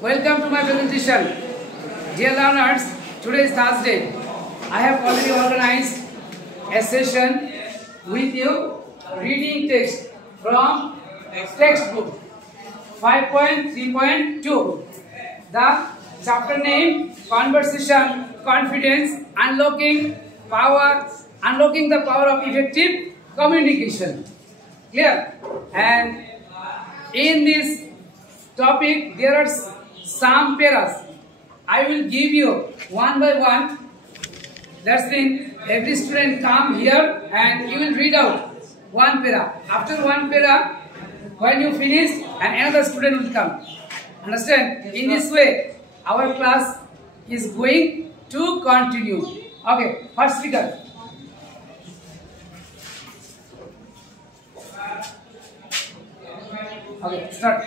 Welcome to my presentation. Dear learners, today is Thursday. I have already organized a session with you reading text from textbook 5.3.2. The chapter name Conversation, Confidence, Unlocking the Power of Effective Communication. Clear? And in this topic there are some paras. I will give you one by one. That's mean every student come here and you will read out one para. After one para, when you finish, and another student will come. Understand? In this way, our class is going to continue. Okay, first speaker. Okay, start.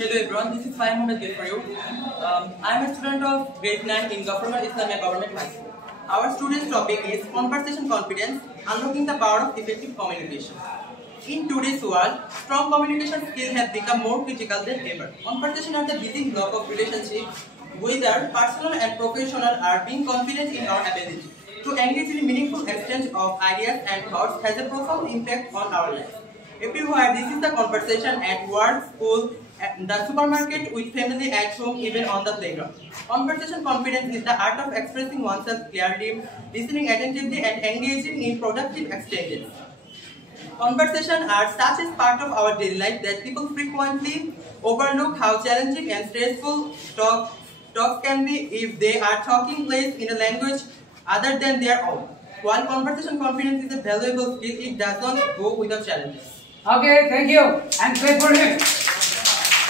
Hello everyone, this is Fahim Ahmed for you. I am a student of grade 9 in Government Islamic Government High School. Our student's topic is Conversation Confidence, Unlocking the Power of Effective Communication. In today's world, strong communication skills have become more critical than ever. Conversation are the building block of relationships, whether personal and professional. Are being confident in our ability to engage in meaningful exchange of ideas and thoughts has a profound impact on our lives. Everywhere, this is the conversation at work, school, at the supermarket, with family, at home, even on the playground. Conversation confidence is the art of expressing oneself clearly, listening attentively, and engaging in productive exchanges. Conversations are such a part of our daily life that people frequently overlook how challenging and stressful talks can be if they are taking place in a language other than their own. While conversation confidence is a valuable skill, it does not go without challenges. Okay, thank you. And clap for him.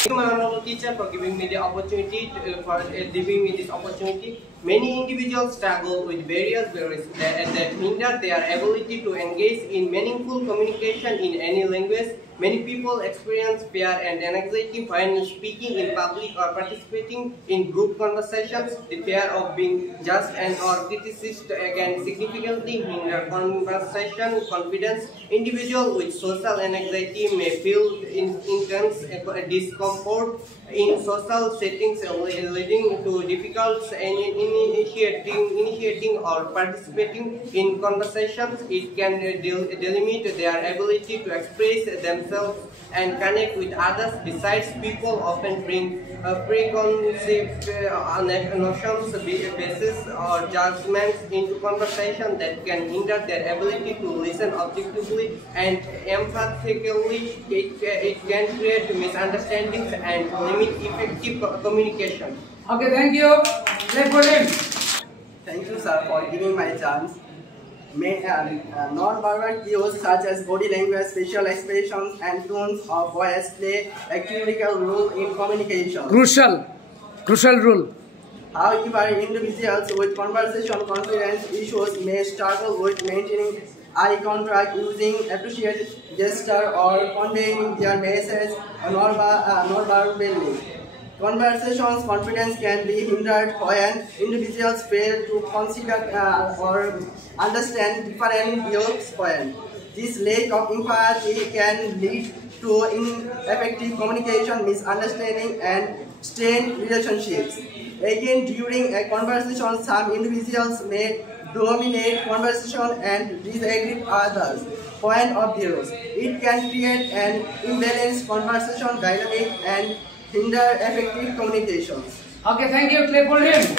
Thank you, my honorable teacher, for giving me the opportunity this opportunity. Many individuals struggle with various barriers that hinder their ability to engage in meaningful communication in any language. Many people experience fear and anxiety when speaking in public or participating in group conversations. The fear of being judged and/or criticized can significantly hinder conversation confidence. Individuals with social anxiety may feel intense discomfort in social settings, leading to difficulty initiating or participating in conversations. It can delimit their ability to express themselves and connect with others. Besides, people often bring preconceived notions, biases, or judgments into conversation that can hinder their ability to listen objectively and empathetically. It can create misunderstandings and limit effective communication. Okay, thank you. Clap for him. Thank you, sir, for giving my chance. Non-verbal cues such as body language, facial expressions, and tones of voice play a critical role in communication. Crucial role. However, individuals with conversation confidence issues may struggle with maintaining eye contact, using appropriate gesture, or conveying their message non-verbally. Conversations confidence can be hindered when individuals fail to consider or understand different viewpoints. This lack of empathy can lead to ineffective communication, misunderstanding, and strained relationships. Again, during a conversation, some individuals may dominate conversation and disagree with others' point of views. It can create an imbalanced conversation dynamic and hinder effective communications. Okay, thank you. Clap for him.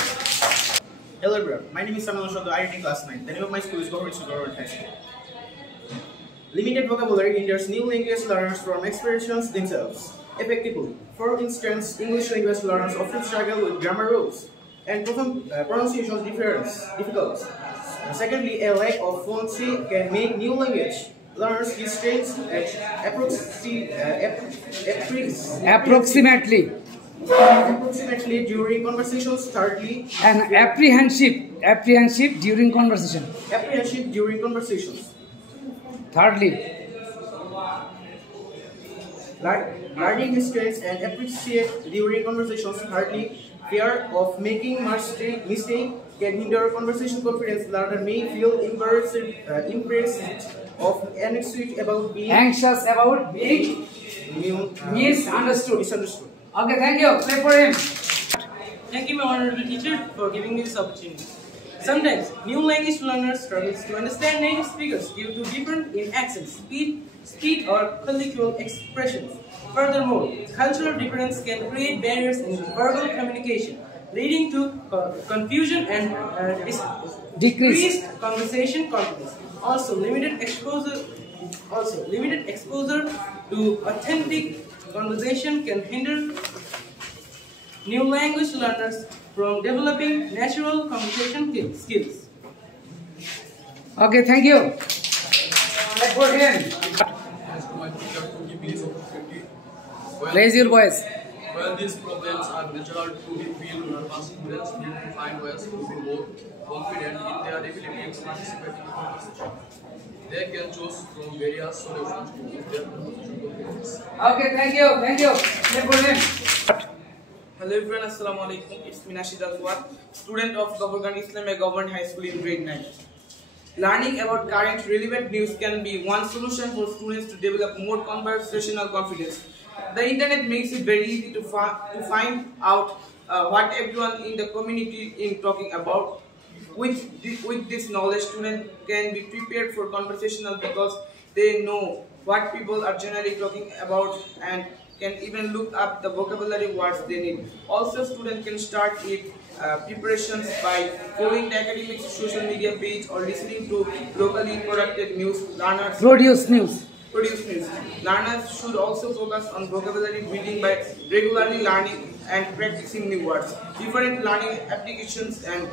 Hello everyone, my name is Samuel Shodo. I read class 9. The name of my school is Government High School. Limited vocabulary hinders new language learners from expressions themselves effectively. For instance, English language learners often struggle with grammar rules and pronunciation difficulties. Secondly, a lack of fluency can make new language learners distressed Approximately during conversations. Thirdly, and apprehensive during conversation. Thirdly, learning mistakes and appreciate during conversations. Thirdly, fear of making mistake can hinder conversation confidence. Learner may feel embarrassed anxious about being misunderstood. Okay, thank you. Clap for him. Thank you, my honorable teacher, for giving me this opportunity. Sometimes, new language learners struggle to understand native speakers due to difference in accent, speed or colloquial expressions. Furthermore, cultural difference can create barriers in verbal communication, leading to confusion and decreased conversation confidence. Also, limited exposure to authentic conversation can hinder new language learners from developing natural communication skills. Okay, thank you. Clap for him. Raise your voice. While these problems are natural to be feel, nervous students need to find ways to be more confident in their ability to participate in the conversation. They can choose from various solutions to boost their conversation confidence. Okay, thank you. Thank you. Clap for him. Hello everyone, Assalamu alaikum. It's me Nashid Al-Fuad, student of Government Islamia Government High School in grade 9. Learning about current relevant news can be one solution for students to develop more conversational confidence. The internet makes it very easy to find out what everyone in the community is talking about. With this knowledge, students can be prepared for conversational because they know what people are generally talking about and can even look up the vocabulary words they need. Also, students can start with preparations by following the academic social media page or listening to locally produced news. Produce news. Learners should also focus on vocabulary building by regularly learning and practicing new words. Different learning applications and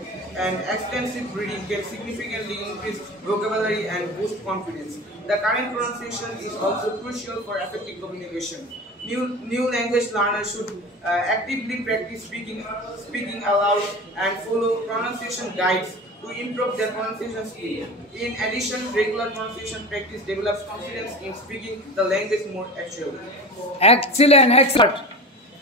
extensive reading can significantly increase vocabulary and boost confidence. The current pronunciation is also crucial for effective communication. New language learners should actively practice speaking aloud and follow pronunciation guides to improve their pronunciation skill. In addition, regular pronunciation practice develops confidence in speaking the language more accurately. Excellent.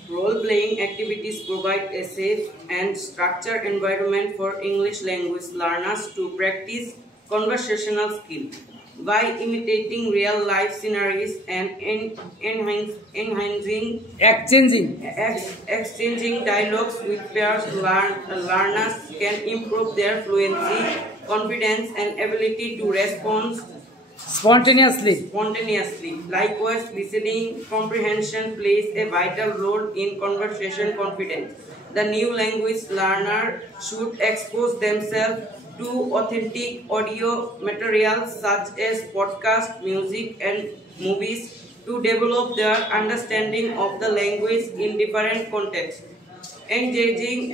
Role-playing activities provide a safe and structured environment for English language learners to practice conversational skills. By imitating real-life scenarios and exchanging dialogues with peers, learners can improve their fluency, confidence, and ability to respond spontaneously. Likewise, listening comprehension plays a vital role in conversation confidence. The new language learner should expose themselves to authentic audio materials such as podcasts, music, and movies to develop their understanding of the language in different contexts. Engaging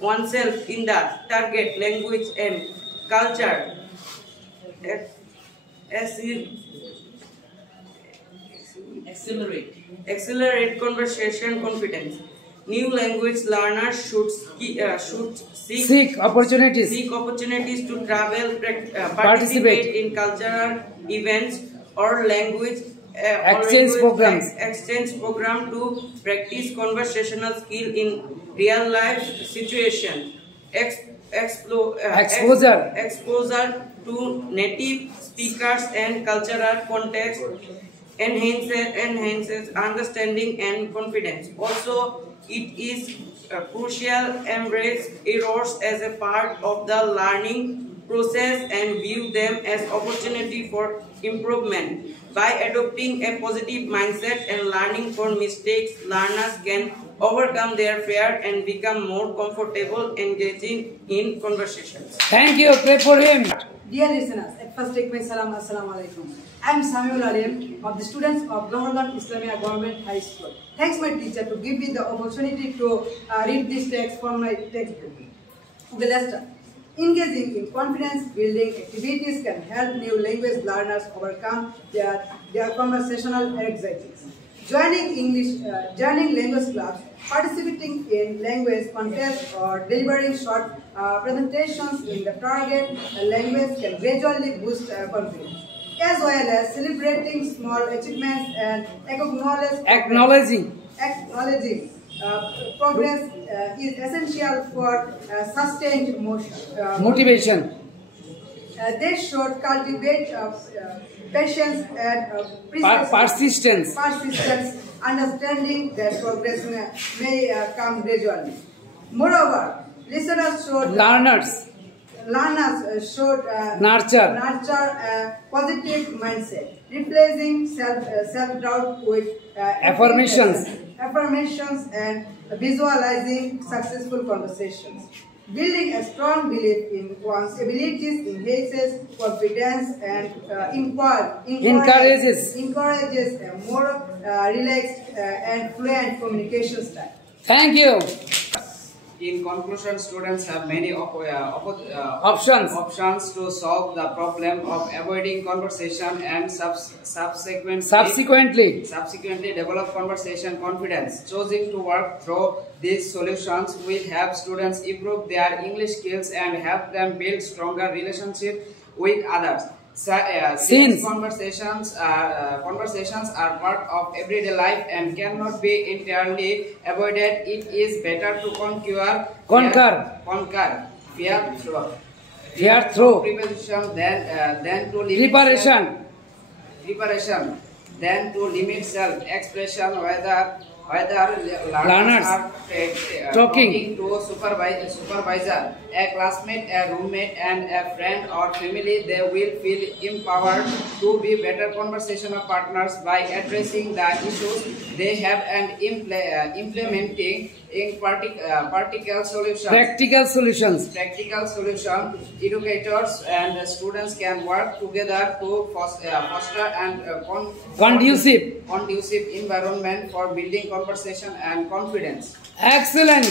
oneself in the target language and culture accelerate conversation confidence. New language learners should seek opportunities to travel, participate in cultural events or language exchange program to practice conversational skill in real life situation. Exposure to native speakers and cultural context enhances understanding and confidence. Also, it is crucial to embrace errors as a part of the learning process and view them as opportunity for improvement. By adopting a positive mindset and learning from mistakes, learners can overcome their fear and become more comfortable engaging in conversations. Thank you. Clap for him. Dear listeners, at first take my salam. Assalamu alaikum. I am Samuel Alim of the students of Government Islamia Government High School. Thanks my teacher to give me the opportunity to read this text from my textbook. Okay, let's start. Engaging in confidence building activities can help new language learners overcome their conversational anxieties. Joining language clubs, participating in language contests, or delivering short presentations in the target language can gradually boost confidence, as well as celebrating small achievements and acknowledging progress is essential for sustained motivation. They should cultivate patience and persistence understanding that progress may come gradually. Moreover, listeners should learners should nurture a positive mindset, replacing self-doubt with affirmations and visualizing successful conversations. Building a strong belief in one's abilities enhances confidence and encourages a more relaxed and fluent communication style. Thank you. In conclusion, students have many options to solve the problem of avoiding conversation and subsequently develop conversation confidence. Choosing to work through these solutions will help students improve their English skills and help them build stronger relationships with others. Since conversations are part of everyday life and cannot be entirely avoided, it is better to conquer fear through preparation than to limit self-expression. Whether learners are talking to a supervisor, a classmate, a roommate, and a friend or family, they will feel empowered to be better conversational partners by addressing the issues they have and implementing practical solutions. Educators and students can work together to foster and conducive environment for building conversation and confidence. Excellent.